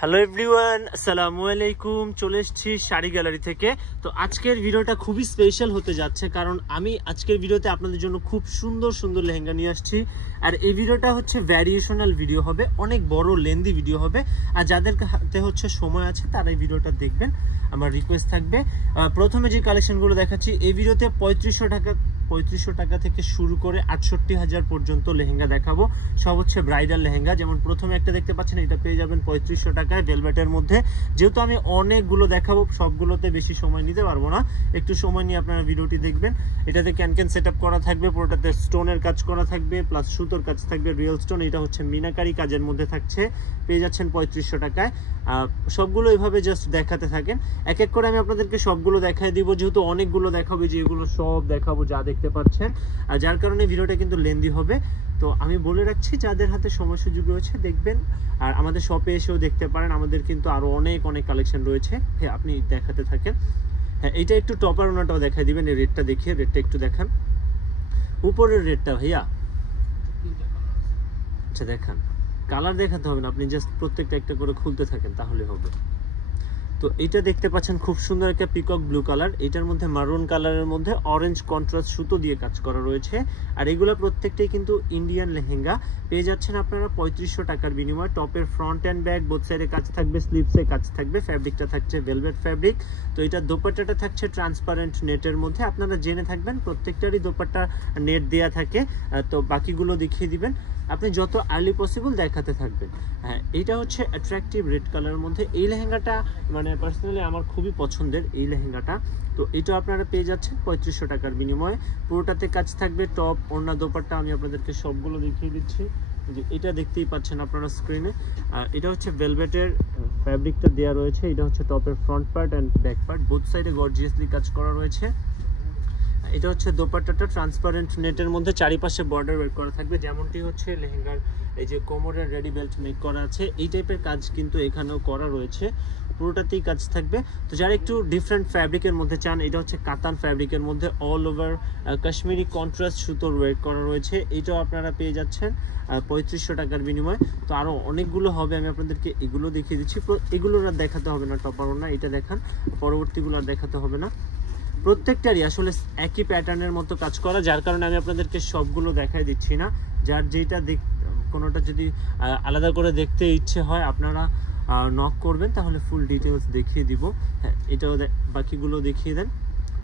Hello everyone, আসসালামু আলাইকুম। চলে এসেছি শাড়ি গ্যালারি থেকে। তো আজকের ভিডিওটা খুবই স্পেশাল হতে যাচ্ছে, কারণ আমি আজকের ভিডিওতে আপনাদের জন্য খুব সুন্দর সুন্দর লেহেঙ্গা নিয়ে আসছি। আর এই ভিডিওটা হচ্ছে ভ্যারিয়েশনাল ভিডিও হবে, অনেক বড় লেন্দি ভিডিও হবে। আর যাদের হাতে হচ্ছে সময় আছে তারা এই ভিডিওটা দেখবেন, আমার রিকোয়েস্ট থাকবে। প্রথমে যে কালেকশনগুলো দেখাচ্ছি এই ভিডিওতে 3500 টাকা থেকে শুরু করে 68,000 পর্যন্ত লেহেঙ্গা দেখাবো। সব হচ্ছে ব্রাইডাল লেহেঙ্গা। যেমন প্রথমে একটা দেখতে পাচ্ছেন, এটা পেয়ে যাবেন 3500 টাকায় ভেলভেটের মধ্যে। যেহেতু আমি অনেকগুলো দেখাবো, সবগুলোতে বেশি সময় নিতে পারবো না, একটু সময় নিয়ে আপনারা ভিডিওটি দেখবেন। এটাতে ক্যান সেট আপ করা থাকবে, পুরোটাতে স্টোনের কাজ করা থাকবে, প্লাস সুতোর কাজ থাকবে, রিয়েল স্টোন। এটা হচ্ছে মিনাকারি কাজের মধ্যে থাকছে, পেয়ে যাচ্ছেন 3500 টাকায়। সবগুলো এইভাবে জাস্ট দেখাতে থাকেন, এক এক করে আমি আপনাদেরকে সবগুলো দেখাই দিব। যেহেতু অনেকগুলো দেখাবো, যে এগুলো সব দেখাবো যা দেখতে পাচ্ছেন, আর যার কারণে ভিডিওটা কিন্তু লেন্দি হবে। তো আমি বলে রাখছি, যাদের হাতে সময় সুযোগ রয়েছে দেখবেন, আর আমাদের শপে এসেও দেখতে পারেন। আমাদের কিন্তু আরো অনেক কালেকশন রয়েছে, হ্যাঁ আপনি দেখাতে থাকেন। হ্যাঁ, এটা একটু টপার ওনাটাও দেখাই দিবেন। এই রেটটা দেখিয়ে, রেটটা একটু দেখান, উপরের রেটটা ভাইয়া। আচ্ছা দেখান, কালার দেখাতে হবে না, আপনি জাস্ট প্রত্যেকটা একটা করে খুলতে থাকেন তাহলে হবে। তো এটা দেখতে পাচ্ছেন খুব সুন্দর একটা পিকক ব্লু কালার, এটার মধ্যে মারুন কালারের মধ্যে অরেঞ্জ কন্ট্রাস্ট সুতো দিয়ে কাজ করা রয়েছে। আর এগুলো প্রত্যেকটাই কিন্তু ইন্ডিয়ান লেহেঙ্গা, পেয়ে যাচ্ছেন আপনারা 3500 টাকার বিনিময়ে। টপের ফ্রন্ট অ্যান্ড ব্যাক বোথ সাইডে কাজ থাকবে, স্লিভসে কাজ থাকবে, ফ্যাব্রিকটা থাকছে ভেলভেট ফ্যাব্রিক। তো এটা দোপাট্টাটা থাকছে ট্রান্সপারেন্ট নেটের মধ্যে, আপনারা জেনে থাকবেন প্রত্যেকটারই দোপাট্টা নেট দেয়া থাকে। তো বাকিগুলো দেখিয়ে দিবেন, আপনি যত আর্লি পসিবল দেখাতে থাকবেন। হ্যাঁ, এইটা হচ্ছে অ্যাট্রাকটিভ রেড কালারের মধ্যে। এই লেহেঙ্গাটা মানে পার্সোনালি আমার খুবই পছন্দের এই লেহেঙ্গাটা। তো এটা আপনারা পেয়ে যাচ্ছেন 3500 টাকার বিনিময়ে। পুরোটাতে কাজ থাকবে, টপ ওড়না দোপাট্টা আমি আপনাদেরকে সবগুলো দেখিয়ে দিচ্ছি। যে এটা দেখতেই পাচ্ছেন আপনারা স্ক্রিনে। আর এটা হচ্ছে ভেলভেটের ফ্যাব্রিকটা দেওয়া রয়েছে। এটা হচ্ছে টপের front part and back part, both সাইডে গর্জিয়াসলি কাজ করা রয়েছে। এটা হচ্ছে দোপাট্টাটা ট্রান্সপারেন্ট নেটের মধ্যে, চারিপাশে বর্ডার ওয়ার্ক করা থাকবে, যেমনটি হচ্ছে লেহেঙ্গার এই যে কোমরের রেডি বেল্ট মেক করা আছে, এই টাইপের কাজ কিন্তু এখানেও করা রয়েছে, পুরোটাতেই কাজ থাকবে। তো যারা একটু ডিফারেন্ট ফ্যাব্রিকের মধ্যে চান, এটা হচ্ছে কাতান ফ্যাব্রিকের মধ্যে অল ওভার কাশ্মীরি কন্ট্রাস্ট সুতোর ওয়ার্ক করা রয়েছে। এইটাও আপনারা পেয়ে যাচ্ছেন 3500 টাকার বিনিময়ে। তো আরও অনেকগুলো হবে, আমি আপনাদেরকে এগুলো দেখিয়ে দিচ্ছি। এগুলোর আর দেখাতে হবে না, টপার না এটা দেখান, পরবর্তীগুলো আর দেখাতে হবে না। প্রত্যেকটারই আসলে একই প্যাটার্নের মতো কাজ করা, যার কারণে আমি আপনাদেরকে সবগুলো দেখাই দিচ্ছি না। যার যেটা কোনোটা যদি আলাদা করে দেখতে ইচ্ছে হয়, আপনারা নক করবেন, তাহলে ফুল ডিটেলস দেখিয়ে দিব। হ্যাঁ, এটাও বাকিগুলো দেখিয়ে দেন।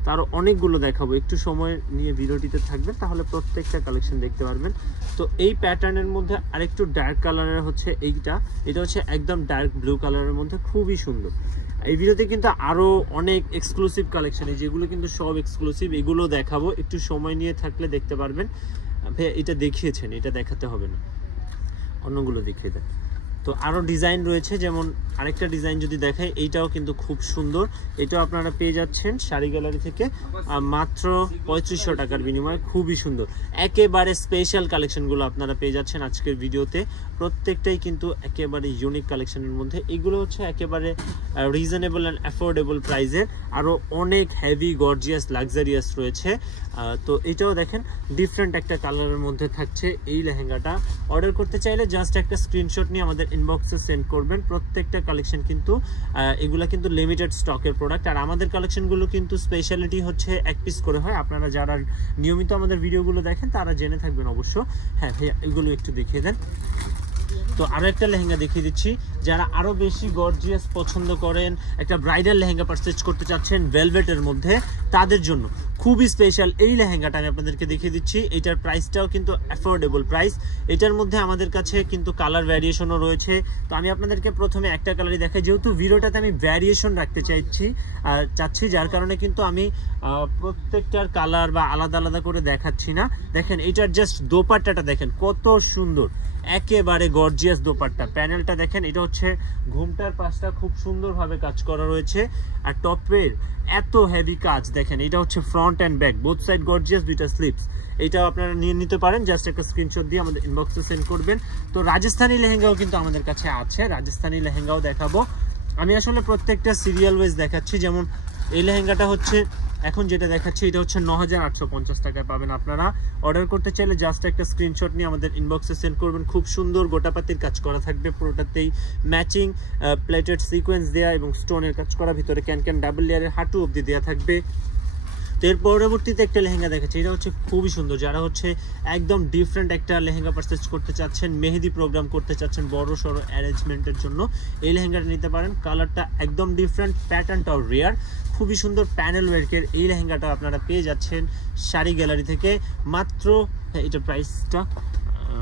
তারও অনেকগুলো দেখাবো, একটু সময় নিয়ে ভিডিওটিতে থাকবেন, তাহলে প্রত্যেকটা কালেকশন দেখতে পারবেন। তো এই প্যাটার্নের মধ্যে আরেকটু ডার্ক কালারের হচ্ছে এটা হচ্ছে একদম ডার্ক ব্লু কালারের মধ্যে, খুবই সুন্দর। এই ভিডিওতে কিন্তু আরও অনেক এক্সক্লুসিভ কালেকশন, যেগুলো কিন্তু সব এক্সক্লুসিভ, এগুলো দেখাবো, একটু সময় নিয়ে থাকলে দেখতে পারবেন। এটা দেখিয়েছেন, এটা দেখাতে হবে না, অন্যগুলো দেখিয়ে দেন। তো আরও ডিজাইন রয়েছে, যেমন আরেকটা ডিজাইন যদি দেখাই, এইটাও কিন্তু খুব সুন্দর। এটাও আপনারা পেয়ে যাচ্ছেন শাড়ি গ্যালারি থেকে মাত্র 3500 টাকার বিনিময়ে, খুবই সুন্দর। একেবারে স্পেশাল কালেকশনগুলো আপনারা পেয়ে যাচ্ছেন আজকের ভিডিওতে, প্রত্যেকটাই কিন্তু একেবারে ইউনিক কালেকশনের মধ্যে। এগুলো হচ্ছে একেবারে রিজনেবল অ্যান্ড অ্যাফোর্ডেবল প্রাইসের, আরও অনেক হেভি গর্জিয়াস লাক্সারিয়াস রয়েছে। তো এটাও দেখেন ডিফারেন্ট একটা কালারের মধ্যে থাকছে এই লেহেঙ্গাটা। অর্ডার করতে চাইলে জাস্ট একটা স্ক্রিনশট নিয়ে আমাদের ইনবক্সে সেন্ড করবেন। প্রত্যেকটা কালেকশন কিন্তু এগুলা কিন্তু লিমিটেড স্টকের প্রোডাক্ট, আর আমাদের কালেকশনগুলো কিন্তু স্পেশালিটি হচ্ছে এক পিস করে হয়। আপনারা যারা নিয়মিত আমাদের ভিডিওগুলো দেখেন তারা জেনে থাকবেন অবশ্য। হ্যাঁ ভাইয়া, এগুলো একটু দেখিয়ে দেন। তো আরো একটা লেহেঙ্গা দেখিয়ে দিচ্ছি, যারা আরো বেশি গর্জিয়াস পছন্দ করেন, একটা ব্রাইডাল লেহেঙ্গা পারচেজ করতে চাচ্ছেন ভেলভেটের মধ্যে, তাদের জন্য খুবই স্পেশাল এই লেহেঙ্গাটা আমি আপনাদেরকে দেখিয়ে দিচ্ছি। এটার প্রাইসটাও কিন্তু অ্যাফোর্ডেবল প্রাইস। এটার মধ্যে আমাদের কাছে কিন্তু কালার ভ্যারিয়েশনও রয়েছে। তো আমি আপনাদেরকে প্রথমে একটা কালারই দেখাই, যেহেতু ভিডিওটাতে আমি ভ্যারিয়েশন রাখতে চাচ্ছি, যার কারণে কিন্তু আমি প্রত্যেকটার কালার বা আলাদা আলাদা করে দেখাচ্ছি না। দেখেন এটার জাস্ট দোপাট্টাটা দেখেন কত সুন্দর, একেবারে গর্জিয়াস দোপাট্টা। প্যানেলটা দেখেন, এটা হচ্ছে ঘুমটার পাশটা খুব সুন্দরভাবে কাজ করা রয়েছে, আর টপের এত হেভি কাজ দেখেন। এটা হচ্ছে front and back both side gorgeous, দুইটা স্লিপস। এটাও আপনারা নিয়ে নিতে পারেন, জাস্ট একটা স্ক্রিনশট দিয়ে আমাদের ইনবক্সে সেন্ড করবেন। তো রাজস্থানী লেহেঙ্গাও কিন্তু আমাদের কাছে আছে, রাজস্থানী লেহেঙ্গাও দেখাবো। আমি আসলে প্রত্যেকটা সিরিয়াল ওয়াইজ দেখাচ্ছি, যেমন এই লেহেঙ্গাটা হচ্ছে এখন যেটা দেখাচ্ছি এটা হচ্ছে 9850 টাকায় পাবেন আপনারা। অর্ডার করতে চাইলে জাস্ট একটা স্ক্রিনশট নিয়ে আমাদের ইনবক্সে সেন্ড করবেন। খুব সুন্দর গোটাপাতির কাজ করা থাকবে, পুরোটাতেই ম্যাচিং প্লেটেড সিকোয়েন্স দেওয়া এবং স্টোনের কাজ করা, ভিতরে ক্যান ডাবল লেয়ারের হাঁটু অবধি দেওয়া থাকবে। তো এর পরবর্তীতে একটা লেহেঙ্গা দেখাচ্ছি, এটা হচ্ছে খুবই সুন্দর। যারা হচ্ছে একদম ডিফারেন্ট একটা লেহেঙ্গা পারচেজ করতে চাচ্ছেন, মেহেদি প্রোগ্রাম করতে চাচ্ছেন বড় সড়ো অ্যারেঞ্জমেন্টের জন্য, এই লেহেঙ্গাটা নিতে পারেন। কালারটা একদম ডিফারেন্ট, প্যাটার্নটাও রেয়ার, খুবই সুন্দর প্যানেল ওয়ার্কের এই লেহেঙ্গাটা আপনারা পেয়ে যাচ্ছেন শাড়ি গ্যালারি থেকে মাত্র। এটা প্রাইসটা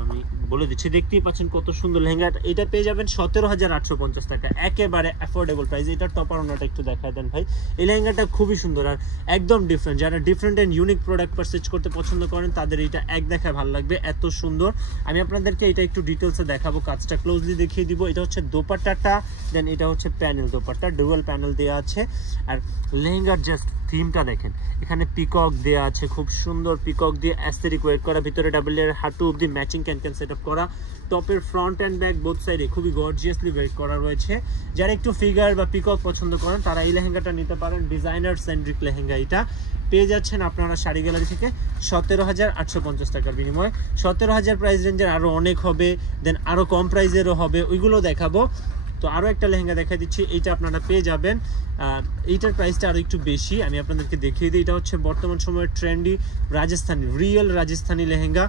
আমি বলে দিচ্ছি, দেখতেই পাচ্ছেন কত সুন্দর লেহেঙ্গা। এটা পেয়ে যাবেন 17,850 টাকা, একেবারে অ্যাফোর্ডেবল প্রাইস। এটার টপার ওনাটা একটু দেখায় দেন ভাই। এই লেহেঙ্গাটা খুবই সুন্দর আর একদম ডিফারেন্ট। যারা different and unique product purchase করতে পছন্দ করেন তাদের এটা এক দেখায় ভালো লাগবে, এত সুন্দর। আমি আপনাদেরকে এটা একটু ডিটেলসে দেখাবো, কাজটা ক্লোজলি দেখিয়ে দিব। এটা হচ্ছে দোপাট্টাটা, দেন এটা হচ্ছে প্যানেল দোপাট্টা, ডুয়াল প্যানেল দেওয়া আছে। আর লেহেঙ্গার জাস্ট থিমটা দেখেন, এখানে পিকক দেওয়া আছে, খুব সুন্দর পিকক দিয়ে অ্যাস্থেটিক ওয়েট করা, ভিতরে ডাবল লেয়ার হাঁটু অবধি ম্যাচিং ক্যান সেট আপ করা, টপের ফ্রন্ট অ্যান্ড ব্যাক বোথ সাইডে খুবই গর্জিয়াসলি ওয়েট করা রয়েছে। যারা একটু ফিগার বা পিকক পছন্দ করেন তারা এই লেহেঙ্গাটা নিতে পারেন। ডিজাইনার সেন্ট্রিক লেহেঙ্গা এটা পেয়ে যাচ্ছেন আপনারা শাড়ি গ্যালারি থেকে 17,850 টাকার বিনিময়ে। 17,000 প্রাইস রেঞ্জের আরও অনেক হবে, দেন আরও কম প্রাইসেরও হবে, ওইগুলো দেখাবো। তো আরও একটা লেহেঙ্গা দেখা দিচ্ছি, এইটা আপনারা পেয়ে যাবেন। এইটার প্রাইসটা আরও একটু বেশি, আমি আপনাদেরকে দেখিয়ে দিই। এটা হচ্ছে বর্তমান সময়ের ট্রেন্ডি রাজস্থানি, রিয়েল রাজস্থানি লেহেঙ্গা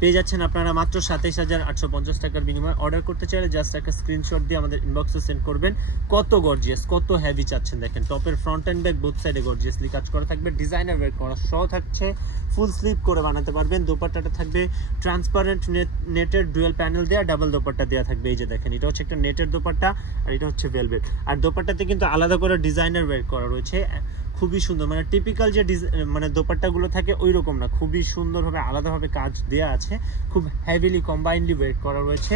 পেয়ে যাচ্ছেন আপনারা মাত্র 27,850 টাকার বিনিময়ে। অর্ডার করতে চাইলে জাস্ট একটা স্ক্রিনশট দিয়ে আমাদের ইনবক্সে সেন্ড করবেন। কত গর্জিয়াস, কত হেভি চাচ্ছেন দেখেন, টপের ফ্রন্ট অ্যান্ড ব্যাক বোথ সাইডে গর্জিয়াসলি কাজ করা থাকবে, ডিজাইনার ওয়ার করা সহ থাকছে, ফুল স্লিভ করে বানাতে পারবেন। দোপাট্টাটা থাকবে ট্রান্সপারেন্ট নেটের ডুয়েল প্যানেল দেওয়া, ডাবল দোপাট্টা দেওয়া থাকবে। এই যে দেখেন, এটা হচ্ছে একটা নেটের দোপাট্টা আর এটা হচ্ছে ভেলভেট। আর দোপাট্টাতে কিন্তু আলাদা করে ডিজাইনার ওয়ার করা রয়েছে, খুবই সুন্দর। মানে টিপিক্যাল যে মানে দোপাট্টাগুলো থাকে ওই রকম না, খুবই সুন্দরভাবে আলাদাভাবে কাজ দেওয়া আছে, খুব হেভিলি কম্বাইন্ডলি ওয়েট করা রয়েছে।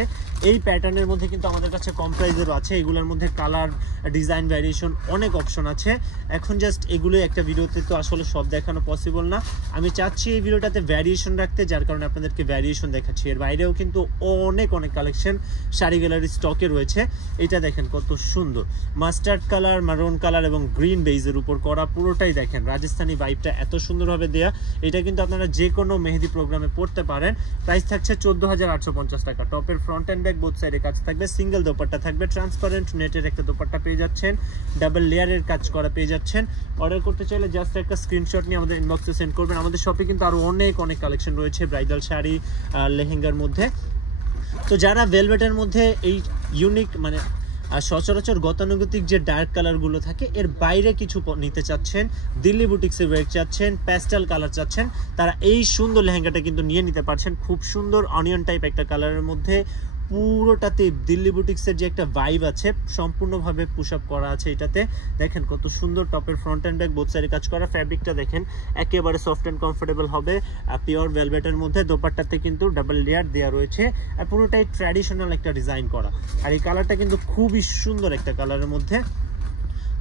এই প্যাটার্নের মধ্যে কিন্তু আমাদের কাছে কম প্রাইজেরও আছে, এগুলোর মধ্যে কালার ডিজাইন ভ্যারিয়েশন অনেক অপশন আছে। এখন জাস্ট এগুলোই একটা ভিডিওতে তো আসলে সব দেখানো পসিবল না, আমি চাচ্ছি এই ভিডিওটাতে ভ্যারিয়েশন রাখতে, যার কারণে আপনাদেরকে ভ্যারিয়েশন দেখাচ্ছি। এর বাইরেও কিন্তু অনেক কালেকশন শাড়ি গ্যালারি স্টকে রয়েছে। এটা দেখেন কত সুন্দর, মাস্টার্ড কালার, মারুন কালার এবং গ্রিন বেজের উপর করা, পুরোটাই দেখেন রাজস্থানি ভাইবটা এত সুন্দরভাবে দেয়া। এটা কিন্তু আপনারা যে কোনো মেহেদি প্রোগ্রামে পড়তে পারেন। প্রাইস থাকছে 14,850 টাকা। টপের ফ্রন্ট অ্যান্ড ব্যাক বোথ সাইডে কাজ থাকবে, সিঙ্গেল দোপাট্টা থাকবে, ট্রান্সপারেন্ট নেটের একটা দোপাট্টা পেয়ে যাচ্ছেন, ডাবল লেয়ারের কাজ করা পেয়ে যাচ্ছেন। অর্ডার করতে চাইলে জাস্ট একটা স্ক্রিনশট নিয়ে আমাদের ইনবক্সে সেন্ড করবেন। আমাদের শপে কিন্তু আরও অনেক কালেকশন রয়েছে ব্রাইডাল শাড়ি, লেহেঙ্গার মধ্যে। তো যারা ভেলভেটের মধ্যে এই ইউনিক মানে আর সচরাচর গতানুগতিক যে ডার্ক কালারগুলো থাকে এর বাইরে কিছু নিতে চাচ্ছেন, দিল্লি বুটিক্সে ওয়েট চাচ্ছেন, প্যাস্টেল কালার চাচ্ছেন, তারা এই সুন্দর লেহেঙ্গাটা কিন্তু নিয়ে নিতে পারছেন। খুব সুন্দর অনিয়ন টাইপ একটা কালারের মধ্যে, পুরোটাতে দিল্লি বুটিক্সের যে একটা ভাইব আছে সম্পূর্ণভাবে পুশ আপ করা আছে। এটাতে দেখেন কত সুন্দর, টপের ফ্রন্ট অ্যান্ড ব্যাক বোথ সাইডে কাজ করা, ফ্যাব্রিকটা দেখেন একেবারে সফট অ্যান্ড কমফোর্টেবল হবে, পিওর ভেলভেটের মধ্যে। দোপাট্টাতে কিন্তু ডাবল লেয়ার দেওয়া রয়েছে আর পুরোটাই ট্র্যাডিশনাল একটা ডিজাইন করা। আর এই কালারটা কিন্তু খুবই সুন্দর একটা কালারের মধ্যে।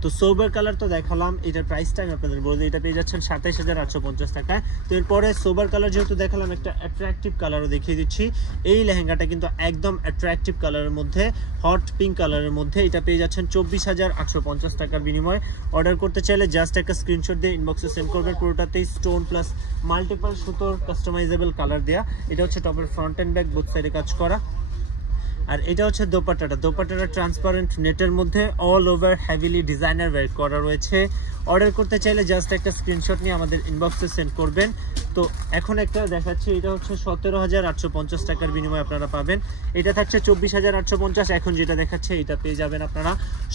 তো সোবার কালার তো দেখালাম, এটার প্রাইসটা আমি আপনাদের বলে দিই, এটা পেয়ে যাচ্ছেন 27,850 টাকায়। তো এরপরে সোবার কালার যেহেতু দেখালাম, একটা অ্যাট্রাকটিভ কালারও দেখিয়ে দিচ্ছি। এই লেহেঙ্গাটা কিন্তু একদম অ্যাট্রাকটিভ কালারের মধ্যে, হট পিঙ্ক কালারের মধ্যে, এটা পেয়ে যাচ্ছেন 24,850 টাকার বিনিময়ে। অর্ডার করতে চাইলে জাস্ট একটা স্ক্রিনশট দিয়ে ইনবক্সে সেন্ড করবেন। পুরোটাতেই স্টোন প্লাস মাল্টিপল সুতোর কাস্টমাইজেবল কালার দেওয়া। এটা হচ্ছে টপের ফ্রন্ট অ্যান্ড ব্যাক বোথ সাইডে কাজ করা। আর এটা হচ্ছে দোপাট্টাটা ট্রান্সপারেন্ট নেটের মধ্যে all over heavily designer work করা রয়েছে। অর্ডার করতে চাইলে জাস্ট একটা স্ক্রিনশট নিয়ে আমাদের ইনবক্সে সেন্ড করবেন। তো এখন একটা দেখাচ্ছি, এটা হচ্ছে 17,850 টাকার বিনিময়ে আপনারা পাবেন। এটা থাকছে 24,850, এখন যেটা দেখাচ্ছে এটা পেয়ে যাবেন আপনারা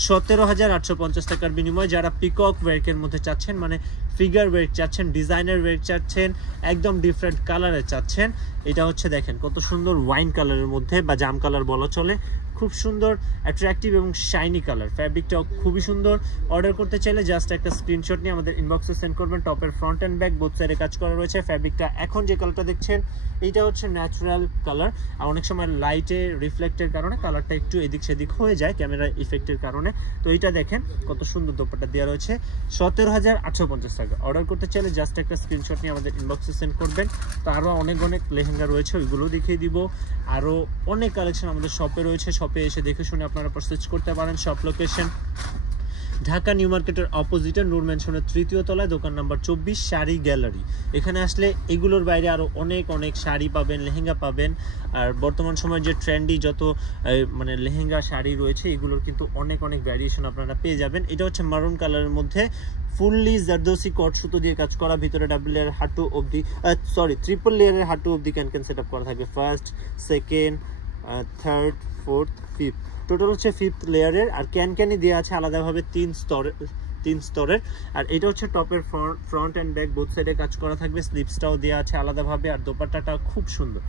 17,850 টাকার বিনিময়ে। যারা পিকক ওয়ার্কের মধ্যে চাচ্ছেন, মানে ফিগার ওয়ার্ক চাচ্ছেন, ডিজাইনার ওয়ার্ক চাচ্ছেন, একদম ডিফারেন্ট কালারে চাচ্ছেন, এটা হচ্ছে দেখেন কত সুন্দর ওয়াইন কালারের মধ্যে বা জাম কালার বলা চলে, খুব সুন্দর অ্যাট্রাকটিভ এবং শাইনি কালার, ফ্যাব্রিকটাও খুবই সুন্দর। অর্ডার করতে চাইলে জাস্ট একটা স্ক্রিনশট নিয়ে আমাদের ইনবক্সে সেন্ড করবেন। টপের ফ্রন্ট অ্যান্ড ব্যাক বোথ সাইডে কাজ করা রয়েছে। ফ্যাব্রিকটা এখন যে কালারটা দেখছেন এইটা হচ্ছে ন্যাচারাল কালার, আর অনেক সময় লাইটে রিফ্লেক্টের কারণে কালারটা একটু এদিক সেদিক হয়ে যায় ক্যামেরা ইফেক্টের কারণে। তো এইটা দেখেন কত সুন্দর দোপাট্টা দেওয়া রয়েছে, 17,850 টাকা। অর্ডার করতে চাইলে জাস্ট একটা স্ক্রিনশট নিয়ে আমাদের ইনবক্সে সেন্ড করবেন। তো আরও অনেক লেহেঙ্গা রয়েছে, ওইগুলো দেখিয়ে দিব। আরও অনেক কালেকশন আমাদের শপে রয়েছে, শপে এসে দেখে শুনে আপনারা পারচেজ করতে পারেন। শপ লোকেশন ঢাকা নিউ মার্কেটের অপোজিটে নূর ম্যানশনের 3য় তলায় দোকান নাম্বার 24 শাড়ি গ্যালারি। এখানে আসলে এগুলোর বাইরে আরও অনেক অনেক শাড়ি পাবেন, লেহেঙ্গা পাবেন। আর বর্তমান সময়ে যে ট্রেন্ডি যত মানে লেহেঙ্গা শাড়ি রয়েছে এগুলোর কিন্তু অনেক অনেক ভ্যারিয়েশন আপনারা পেয়ে যাবেন। এটা হচ্ছে মারুন কালারের মধ্যে ফুললি জারদোসি কট সুতো দিয়ে কাজ করা, ভিতরে ডাবল লেয়ারের হাঁটু অবধি ট্রিপল লেয়ারের হাঁটু অবধি ক্যান সেট আপ করা থাকবে। First, second, third, fourth, fifth, total হচ্ছে 5th লেয়ারের। আর ক্যানই দেওয়া আছে আলাদাভাবে 3 স্তরের। আর এটা হচ্ছে টপের ফ্রন্ট অ্যান্ড ব্যাক বোথ সাইডে কাজ করা থাকবে, স্লিপসটাও দেওয়া আছে আলাদাভাবে। আর দোপাট্টাটা খুব সুন্দর।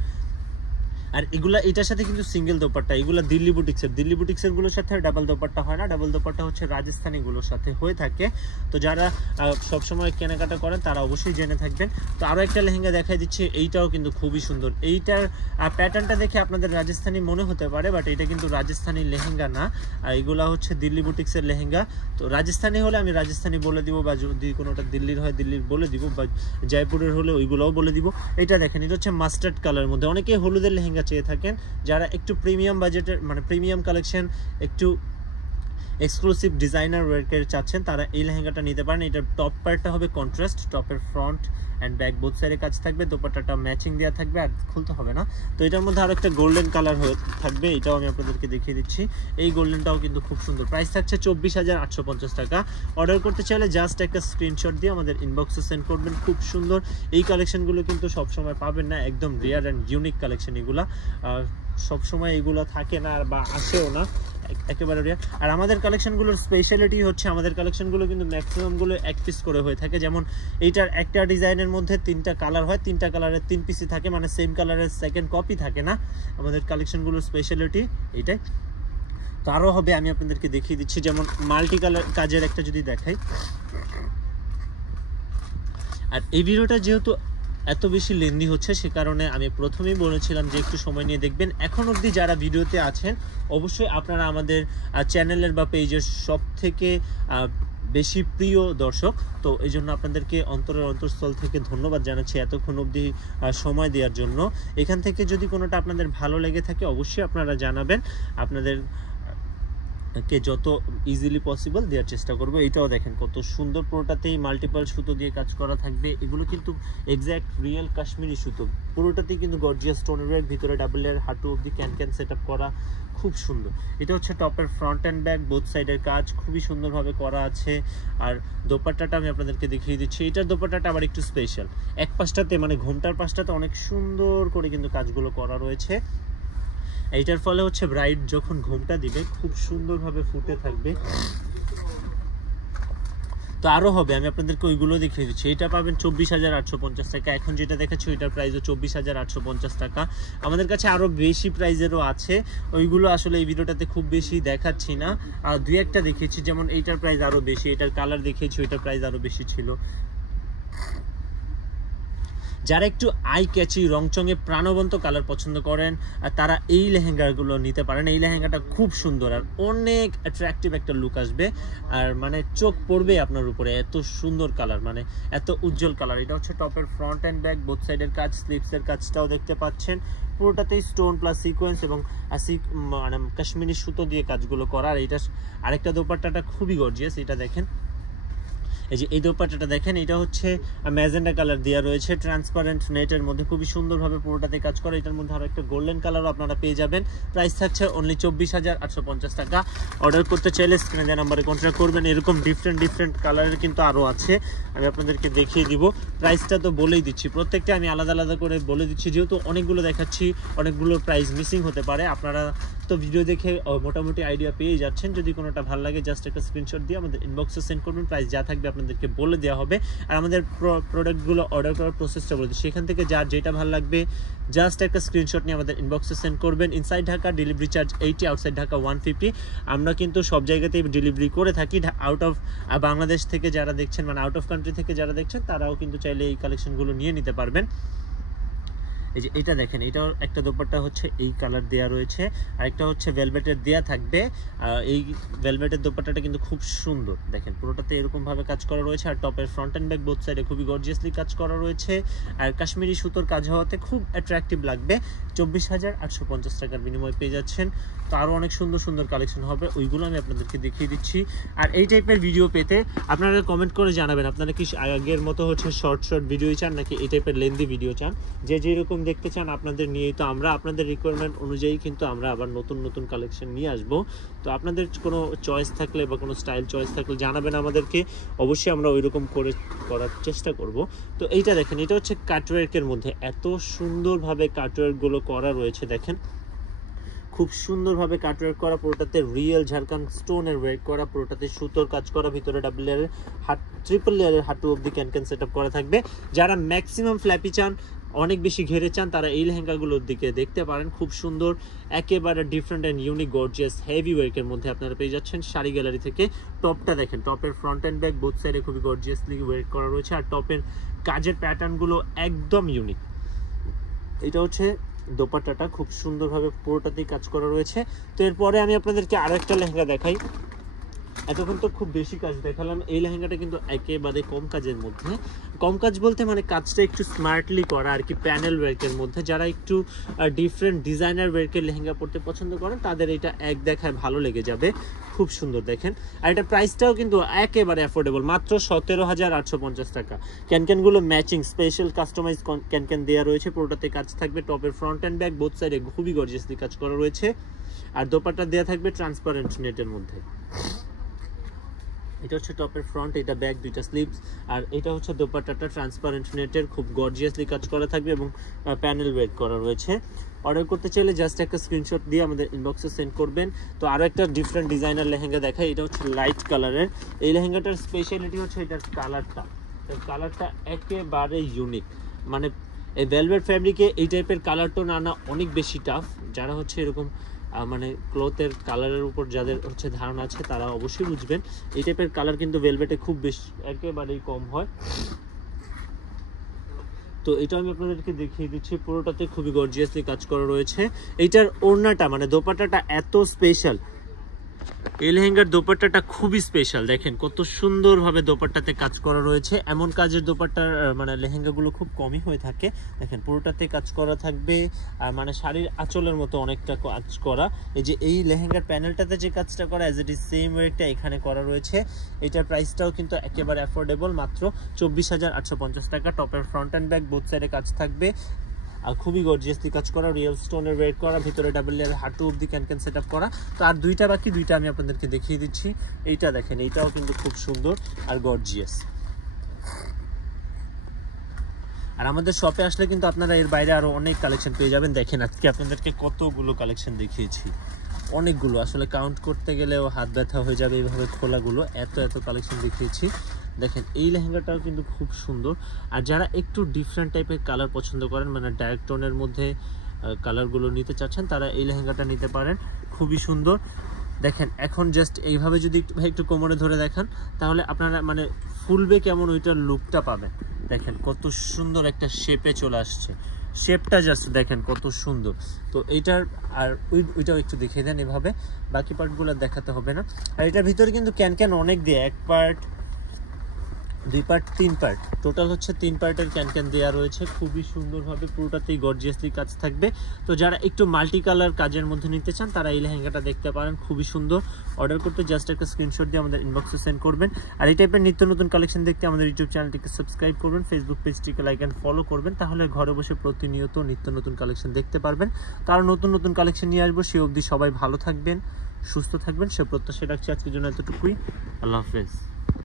আর এগুলা এটার সাথে কিন্তু সিঙ্গেল দোপাট্টা, এগুলো দিল্লি বুটিক্সের গুলোর সাথে ডাবল দোপাট্টা হয় না, ডাবল দোপাট্টা হচ্ছে রাজস্থানী গুলোর সাথে হয়ে থাকে। তো যারা সবসময় কেনাকাটা করেন তারা অবশ্যই জেনে থাকবেন। তো আরও একটা লেহেঙ্গা দেখাই দিচ্ছি, এইটাও কিন্তু খুবই সুন্দর। এইটার প্যাটার্নটা দেখে আপনাদের রাজস্থানী মনে হতে পারে, বাট এটা কিন্তু রাজস্থানী লেহেঙ্গা না, আর এগুলা হচ্ছে দিল্লি বুটিক্সের লেহেঙ্গা। তো রাজস্থানী হলে আমি রাজস্থানী বলে দিব, বা যদি কোনোটা দিল্লির হয় দিল্লির বলে দিব, বা জয়পুরের হলে ওইগুলোও বলে দিব। এটা দেখেন, এটা হচ্ছে মাস্টার্ড কালারের মধ্যে। অনেকে হলুদের লেহেঙ্গা চেয়ে থাকেন, যারা একটু প্রিমিয়াম বাজেটের মানে প্রিমিয়াম কালেকশন, একটু এক্সক্লুসিভ ডিজাইনার ওয়ার্কের চাচ্ছেন, তারা এই লেহেঙ্গাটা নিতে পারেন। এটার টপ পার্টটা হবে কন্ট্রাস্ট, টপের ফ্রন্ট অ্যান্ড ব্যাক বোথ সাইডে কাজ থাকবে, দোপাট্টাটা ম্যাচিং দেওয়া থাকবে, আর খুলতে হবে না। তো এটার মধ্যে আরও একটা গোল্ডেন কালার থাকবে, এটাও আমি আপনাদেরকে দেখিয়ে দিচ্ছি। এই গোল্ডেনটাও কিন্তু খুব সুন্দর। প্রাইস থাকছে 24,850 টাকা। অর্ডার করতে চাইলে জাস্ট একটা স্ক্রিনশট দিয়ে আমাদের ইনবক্সে সেন্ড করবেন। খুব সুন্দর এই কালেকশনগুলো কিন্তু সবসময় পাবেন না, একদম রেয়ার অ্যান্ড ইউনিক কালেকশন এগুলা। সবসময় এগুলো থাকে না বা আসেও না, একেবারে রেয়ার। আর আমাদের কালেকশনগুলোর স্পেশালিটি হচ্ছে আমাদের কালেকশনগুলো কিন্তু ম্যাক্সিমামগুলো 1 পিস করে হয়ে থাকে। যেমন এইটার একটা ডিজাইনের মধ্যে 3টা কালার হয়, 3টা কালারের 3 পিসই থাকে, মানে সেম কালারের সেকেন্ড কপি থাকে না। আমাদের কালেকশনগুলোর স্পেশালিটি এইটাই। তো আরও হবে, আমি আপনাদেরকে দেখিয়ে দিচ্ছি। যেমন মাল্টি কালার কাজের একটা যদি দেখাই। আর এই ভিডিওটা যেহেতু এত বেশি লেন্দি হচ্ছে, সে কারণে আমি প্রথমেই বলেছিলাম যে একটু সময় নিয়ে দেখবেন। এখন অবধি যারা ভিডিওতে আছেন অবশ্যই আপনারা আমাদের চ্যানেলের বা পেজের সব থেকে বেশি প্রিয় দর্শক। তো এই জন্য আপনাদেরকে অন্তরের অন্তঃস্থল থেকে ধন্যবাদ জানাচ্ছি এতক্ষণ অবধি সময় দেওয়ার জন্য। এখান থেকে যদি কোনোটা আপনাদের ভালো লেগে থাকে অবশ্যই আপনারা জানাবেন, আপনাদের কে যত ইজিলি পসিবল দেওয়ার চেষ্টা করবো। এইটাও দেখেন কত সুন্দর, পুরোটাতেই মাল্টিপল সুতো দিয়ে কাজ করা থাকবে। এগুলো কিন্তু এক্স্যাক্ট রিয়েল কাশ্মীরি সুতো, পুরোটাতেই কিন্তু গর্জিয়াস স্টোনের ওয়ার্ক, ভিতরে ডাবল লেয়ার হাঁটু অবধি ক্যান সেট আপ করা, খুব সুন্দর। এটা হচ্ছে টপের ফ্রন্ট অ্যান্ড ব্যাক বোথ সাইডের কাজ খুবই সুন্দরভাবে করা আছে। আর দোপাট্টাটা আমি আপনাদেরকে দেখিয়ে দিচ্ছি। এটার দোপাট্টাটা আবার একটু স্পেশাল, এক পাশটাতে মানে ঘোমটার পাশটাতে অনেক সুন্দর করে কিন্তু কাজগুলো করা রয়েছে। এইটার ফলে হচ্ছে ব্রাইড যখন ঘোমটা দিবে খুব সুন্দরভাবে ফুটে থাকবে। তো আরও হবে, আমি আপনাদেরকে ওইগুলো দেখিয়ে দিচ্ছি। এটা পাবেন 24,850 টাকা। এখন যেটা দেখাচ্ছি ওইটার প্রাইসও 24,850 টাকা। আমাদের কাছে আরও বেশি প্রাইজেরও আছে, ওইগুলো আসলে এই ভিডিওটাতে খুব বেশি দেখাচ্ছি না, আর 2-1টা দেখিয়েছি। যেমন এইটার প্রাইস আরও বেশি, এটার কালার দেখিয়েছি, ওইটার প্রাইস আরও বেশি ছিল। যারা একটু আই ক্যাচি রংচঙে প্রাণবন্ত কালার পছন্দ করেন তারা এই লেহেঙ্গাগুলো নিতে পারেন। এই লেহেঙ্গাটা খুব সুন্দর আর অনেক অ্যাট্রাকটিভ একটা লুক আসবে, আর মানে চোখ পড়বে আপনার উপরে, এত সুন্দর কালার, মানে এত উজ্জ্বল কালার। এটা হচ্ছে টপের ফ্রন্ট অ্যান্ড ব্যাক বোথ সাইডের কাজ, স্লিভসের কাজটাও দেখতে পাচ্ছেন, পুরোটাতেই স্টোন প্লাস সিকোয়েন্স এবং মানে কাশ্মীরি সুতো দিয়ে কাজগুলো করা। আর এটা আরেকটা দোপাট্টাটা খুবই গর্জিয়াস, এটা দেখেন, এই যে এই দোপাট্টাটা দেখেন, এটা হচ্ছে ম্যাজেন্ডা কালার দেওয়া রয়েছে ট্রান্সপারেন্ট নেটের মধ্যে, খুবই সুন্দরভাবে পুরোটাতে কাজ করে। এটার মধ্যে আরও একটা গোল্ডেন কালারও আপনারা পেয়ে যাবেন। প্রাইস থাকছে অনলি 24,850 টাকা। অর্ডার করতে চাইলে স্ক্রিনে দেওয়া নাম্বারে কন্ট্যাক্ট করবেন। এরকম ডিফারেন্ট কালারের কিন্তু আরও আছে, আমি আপনাদেরকে দেখিয়ে দিব। প্রাইসটা তো বলেই দিচ্ছি, প্রত্যেকটা আমি আলাদা আলাদা করে বলে দিচ্ছি, যেহেতু অনেকগুলো দেখাচ্ছি অনেকগুলোর প্রাইস মিসিং হতে পারে। আপনারা তো ভিডিও দেখে মোটামুটি আইডিয়া পেয়ে যাচ্ছেন। যদি কোনোটা ভালো লাগে জাস্ট একটা স্ক্রিনশট দিয়ে আমাদের ইনবক্সে সেন্ড করবেন, প্রাইস যা থাকবে আপনাদেরকে বলে দেওয়া হবে। আর আমাদের প্রোডাক্টগুলো অর্ডার করার প্রসেসটা বলে দিই, সেখান থেকে যার যেটা ভালো লাগবে জাস্ট একটা স্ক্রিনশট নিয়ে আমাদের ইনবক্সে সেন্ড করবেন। Inside Dhaka delivery charge 80, outside Dhaka 150। আমরা কিন্তু সব জায়গাতেই ডেলিভারি করে থাকি। আউট অফ বাংলাদেশ থেকে যারা দেখছেন, মানে আউট অফ কান্ট্রি থেকে যারা দেখছেন, তারাও কিন্তু চাইলে এই কালেকশনগুলো নিয়ে নিতে পারবেন। এই যে এটা দেখেন, এটাও একটা দোপাট্টা হচ্ছে এই কালার দেয়া রয়েছে, আর একটা হচ্ছে ভেলভেটের দেয়া থাকবে। এই ভেলভেটের দোপাট্টাটা কিন্তু খুব সুন্দর, দেখেন পুরোটাতে এরকম ভাবে কাজ করা রয়েছে, আর টপের ফ্রন্ট অ্যান্ড ব্যাক বোথ সাইডে খুবই গর্জিয়াসলি কাজ করা রয়েছে, আর কাশ্মীরি সুতোর কাজ হওয়াতে খুব অ্যাট্রাকটিভ লাগবে। 24,850 টাকার বিনিময়ে পেয়ে যাচ্ছেন। তো আরও অনেক সুন্দর সুন্দর কালেকশন হবে, ওইগুলো আমি আপনাদেরকে দেখিয়ে দিচ্ছি। আর এই টাইপের ভিডিও পেতে আপনারা কমেন্ট করে জানাবেন আপনারা কি আগের মতো হচ্ছে শর্ট ভিডিও চান নাকি এই টাইপের লেন্দি ভিডিও চান। যে যেরকম দেখতে চান আপনাদের নিয়েই তো আমরা আপনাদের রিকোয়ারমেন্ট অনুযায়ী কিন্তু আমরা আবার নতুন নতুন কালেকশন নিয়ে আসবো। তো আপনাদের কোনো চয়েস থাকলে বা কোনো স্টাইল চয়েস থাকলে জানাবেন আমাদেরকে, অবশ্যই আমরা ওই রকম করার চেষ্টা করব। তো এইটা দেখেন, এটা হচ্ছে কাটওয়ার্কের মধ্যে এত সুন্দরভাবে কাটওয়ার্কগুলো করা রয়েছে, দেখেন খুব সুন্দরভাবে কাটওয়ার্ক করা, পুরোটাতে রিয়েল ঝাড়খান্ড স্টোনের ওয়ার্ক করা, পুরোটাতে সুতোর কাজ করা, ভিতরে ডাবল লেয়ারের ট্রিপল লেয়ারের হাঁটু অবধি ক্যান সেটআপ করা থাকবে। যারা ম্যাক্সিমাম ফ্ল্যাপি চান, অনেক বেশি ঘেরে চান, তারা এই লেহেঙ্গাগুলোর দিকে দেখতে পারেন। খুব সুন্দর, একেবারে different and unique gorgeous heavy ওয়ার্কের মধ্যে আপনারা পেয়ে যাচ্ছেন শাড়ি গ্যালারি থেকে। টপটা দেখেন, টপের ফ্রন্ট অ্যান্ড ব্যাক বোথ সাইডে খুবই গর্জিয়াসলি ওয়ার্ক করা রয়েছে, আর টপের কাজের প্যাটার্নগুলো একদম ইউনিক। এটা হচ্ছে দোপাট্টাটা, খুব সুন্দরভাবে পুরোটাতেই কাজ করা রয়েছে। তো এরপরে আমি আপনাদেরকে আরো একটা লেহেঙ্গা দেখাই। এতক্ষণ তো খুব বেশি কাজ দেখালাম, এই লেহেঙ্গাটা কিন্তু একেবারে কম কাজের মধ্যে। কম কাজ বলতে মানে কাজটা একটু স্মার্টলি করা আর কি, প্যানেল ওয়ার্কের মধ্যে। যারা একটু ডিফারেন্ট ডিজাইনার ওয়ার্কের লেহেঙ্গা পরতে পছন্দ করেন তাদের এটা এক দেখায় ভালো লেগে যাবে, খুব সুন্দর দেখেন। আর এটা প্রাইসটাও কিন্তু একেবারে অ্যাফোর্ডেবল, মাত্র 17,850 টাকা। ক্যানক্যানগুলো ম্যাচিং স্পেশাল কাস্টমাইজ ক্যানক্যান দেওয়া রয়েছে, পুরোটাতে কাজ থাকবে, টপের ফ্রন্ট অ্যান্ড ব্যাক বোথ সাইডে খুবই গর্জিয়াসলি কাজ করা রয়েছে, আর দোপাট্টা দেওয়া থাকবে ট্রান্সপারেন্ট নেটের মধ্যে। এটা হচ্ছে টপের ফ্রন্ট, এটা ব্যাক, দুইটা স্লিভস, আর এটা হচ্ছে দোপাট্টাটা ট্রান্সপারেন্ট নেটের, খুব গর্জিয়াসলি কাজ করা থাকবে এবং প্যানেল ওয়ার্ক করা রয়েছে। অর্ডার করতে চাইলে জাস্ট একটা স্ক্রিনশট দিয়ে আমাদের ইনবক্সে সেন্ড করবেন। তো আরও একটা ডিফারেন্ট ডিজাইনার লেহেঙ্গা দেখাই, এটা হচ্ছে লাইট কালারের। এই লেহেঙ্গাটার স্পেশালিটি হচ্ছে এটার কালারটা একেবারে ইউনিক। মানে এই ভেলভেট ফ্যাব্রিকে এই টাইপের কালার টোন আনা অনেক বেশি টাফ। যারা হচ্ছে এরকম মানে ক্লথের কালারের উপর যাদের হচ্ছে ধারণা আছে তারা অবশ্যই বুঝবেন। এই টাইপের কালার কিন্তু ভেলভেটে খুব বেশি একেবারেই কম হয়। তো এটা আমি আপনাদেরকে দেখিয়ে দিচ্ছি, পুরোটাতে খুবই গর্জিয়াসলি কাজ করা রয়েছে। এইটার ওড়নাটা মানে দোপাট্টাটা এত স্পেশাল, এই লেহেঙ্গার দোপাট্টাটা খুবই স্পেশাল। দেখেন কত সুন্দরভাবে দোপাট্টাতে কাজ করা রয়েছে, এমন কাজের দোপাট্টার মানে লেহেঙ্গাগুলো খুব কমই হয়ে থাকে। দেখেন পুরোটাতে কাজ করা থাকবে, আর মানে শাড়ির আঁচলের মতো অনেকটা কাজ করা। এই যে এই লেহেঙ্গার প্যানেলটাতে যে কাজটা করা অ্যাজ ইট ইজ সেম ওয়েটা এখানে করা রয়েছে। এটার প্রাইসটাও কিন্তু একেবারে অ্যাফোর্ডেবল, মাত্র 24,850 টাকা। টপের ফ্রন্ট অ্যান্ড ব্যাক বোথ সাইডে কাজ থাকবে, আর খুবই গর্জিয়াসলি কাজ করা, রিয়েল স্টোনের ওয়ার্ক করা, ভিতরে ডাবল লেয়ার হাঁটু অবধি ক্যান সেটআপ করা। তো আর দুইটা বাকি, দুইটা আমি আপনাদেরকে দেখিয়ে দিচ্ছি। এইটা দেখেন, এইটাও কিন্তু খুব সুন্দর আর গর্জিয়াস। আর আমাদের শপে আসলে কিন্তু আপনারা এর বাইরে আরো অনেক কালেকশন পেয়ে যাবেন। দেখেন আজকে আপনাদেরকে কতগুলো কালেকশন দেখিয়েছি, অনেকগুলো, আসলে কাউন্ট করতে গেলেও হাত ব্যথা হয়ে যাবে এইভাবে খোলাগুলো, এত কালেকশন দেখিয়েছি। দেখেন এই লেহেঙ্গাটাও কিন্তু খুব সুন্দর। আর যারা একটু ডিফারেন্ট টাইপের কালার পছন্দ করেন, মানে ডার্ক টোনের মধ্যে কালারগুলো নিতে চাচ্ছেন, তারা এই লেহেঙ্গাটা নিতে পারেন, খুবই সুন্দর। দেখেন এখন জাস্ট এইভাবে যদি একটু কোমরে ধরে দেখান তাহলে আপনারা মানে ফুলবে কেমন ওইটার লুকটা পাবেন। দেখেন কত সুন্দর একটা শেপে চলে আসছে, শেপটা জাস্ট দেখেন কত সুন্দর। তো এইটার আর ওইটাও একটু দেখিয়ে দেন এভাবে, বাকি পার্টগুলো দেখাতে হবে না। আর এটার ভিতরে কিন্তু ক্যান অনেক দিয়ে, এক পার্ট, দুই পার্ট, তিন পার্ট, টোটাল হচ্ছে 3 পার্টের ক্যান দেওয়া রয়েছে, খুবই সুন্দরভাবে পুরোটাতেই গর্জিয়াসলি কাজ থাকবে। তো যারা একটু মাল্টি কালার কাজের মধ্যে নিতে চান তারা এই লেহেঙ্গাটা দেখতে পারেন, খুবই সুন্দর। অর্ডার করতে জাস্ট একটা স্ক্রিনশট দিয়ে আমাদের ইনবক্সে সেন্ড করবেন। আর এই টাইপের নিত্য নতুন কালেকশন দেখতে আমাদের ইউটিউব চ্যানেলটিকে সাবস্ক্রাইব করবেন, ফেসবুক পেজটিকে লাইক অ্যান্ড ফলো করবেন, তাহলে ঘরে বসে প্রতিনিয়ত নিত্য নতুন কালেকশন দেখতে পারবেন। তার নতুন কালেকশন নিয়ে আসবো, সে অবধি সবাই ভালো থাকবেন, সুস্থ থাকবেন, সে প্রত্যাশা রাখছি। আজকের জন্য এতটুকুই, আল্লাহ হাফেজ।